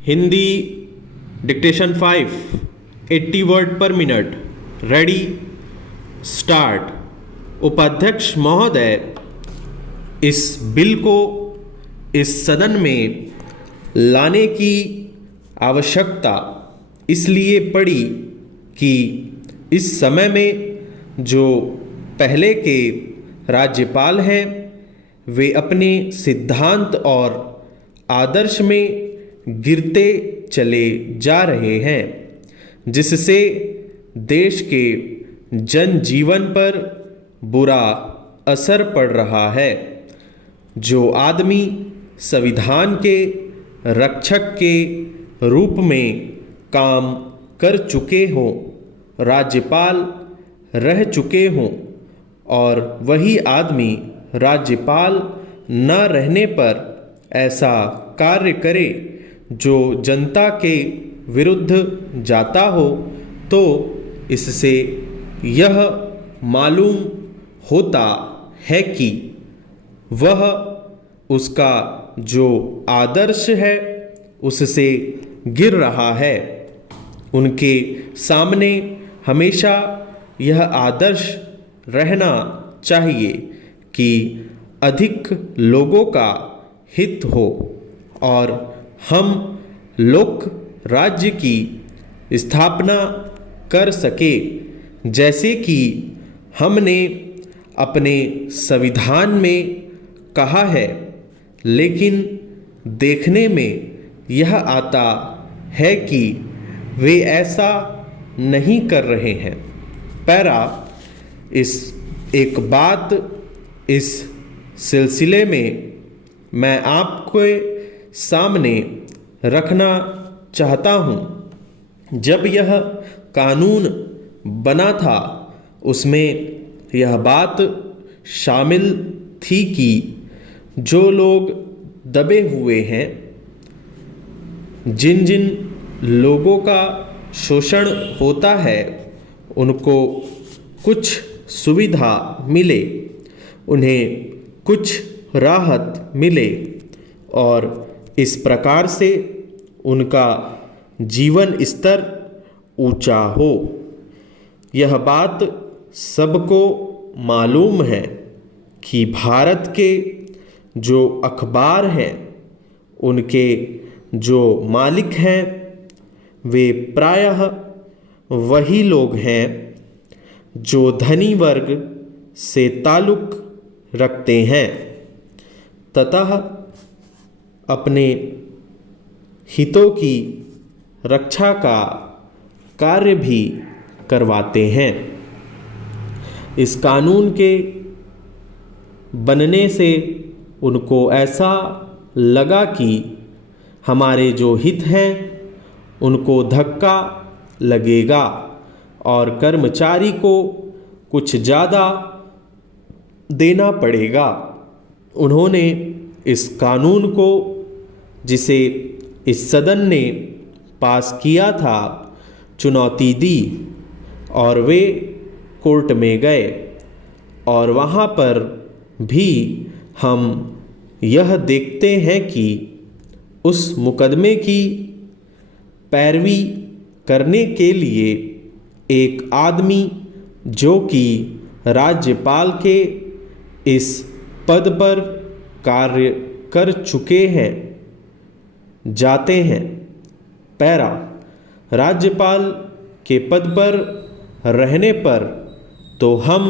Hindi dictation 5, 80 word पर minute. Ready, start. उपाध्यक्ष महोदय, इस बिल को इस सदन में लाने की आवश्यकता इसलिए पड़ी कि इस समय में जो पहले के राज्यपाल हैं वे अपने सिद्धांत और आदर्श में गिरते चले जा रहे हैं, जिससे देश के जनजीवन पर बुरा असर पड़ रहा है। जो आदमी संविधान के रक्षक के रूप में काम कर चुके हों, राज्यपाल रह चुके हों, और वही आदमी राज्यपाल न रहने पर ऐसा कार्य करे जो जनता के विरुद्ध जाता हो, तो इससे यह मालूम होता है कि वह उसका जो आदर्श है उससे गिर रहा है। उनके सामने हमेशा यह आदर्श रहना चाहिए कि अधिक लोगों का हित हो और हम लोक राज्य की स्थापना कर सके, जैसे कि हमने अपने संविधान में कहा है। लेकिन देखने में यह आता है कि वे ऐसा नहीं कर रहे हैं। पैरा, इस एक बात इस सिलसिले में मैं आपके सामने रखना चाहता हूँ। जब यह कानून बना था उसमें यह बात शामिल थी कि जो लोग दबे हुए हैं, जिन जिन लोगों का शोषण होता है, उनको कुछ सुविधा मिले, उन्हें कुछ राहत मिले और इस प्रकार से उनका जीवन स्तर ऊंचा हो। यह बात सबको मालूम है कि भारत के जो अखबार हैं उनके जो मालिक हैं वे प्रायः वही लोग हैं जो धनी वर्ग से ताल्लुक़ रखते हैं तथा अपने हितों की रक्षा का कार्य भी करवाते हैं। इस कानून के बनने से उनको ऐसा लगा कि हमारे जो हित हैं उनको धक्का लगेगा और कर्मचारी को कुछ ज़्यादा देना पड़ेगा। उन्होंने इस कानून को, जिसे इस सदन ने पास किया था, चुनौती दी और वे कोर्ट में गए और वहाँ पर भी हम यह देखते हैं कि उस मुकदमे की पैरवी करने के लिए एक आदमी जो कि राज्यपाल के इस पद पर कार्य कर चुके हैं जाते हैं। पैरा, राज्यपाल के पद पर रहने पर तो हम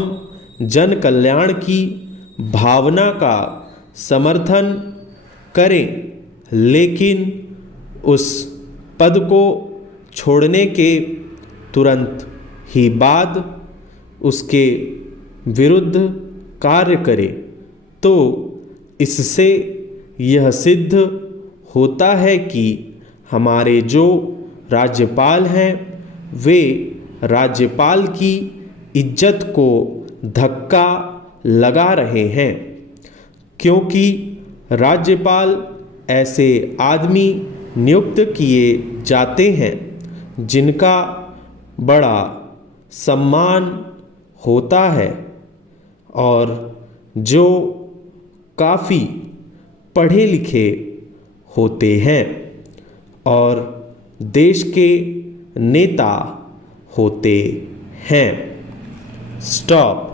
जन कल्याण की भावना का समर्थन करें, लेकिन उस पद को छोड़ने के तुरंत ही बाद उसके विरुद्ध कार्य करें, तो इससे यह सिद्ध होता है कि हमारे जो राज्यपाल हैं वे राज्यपाल की इज्जत को धक्का लगा रहे हैं, क्योंकि राज्यपाल ऐसे आदमी नियुक्त किए जाते हैं जिनका बड़ा सम्मान होता है और जो काफ़ी पढ़े लिखे होते हैं और देश के नेता होते हैं। स्टॉप।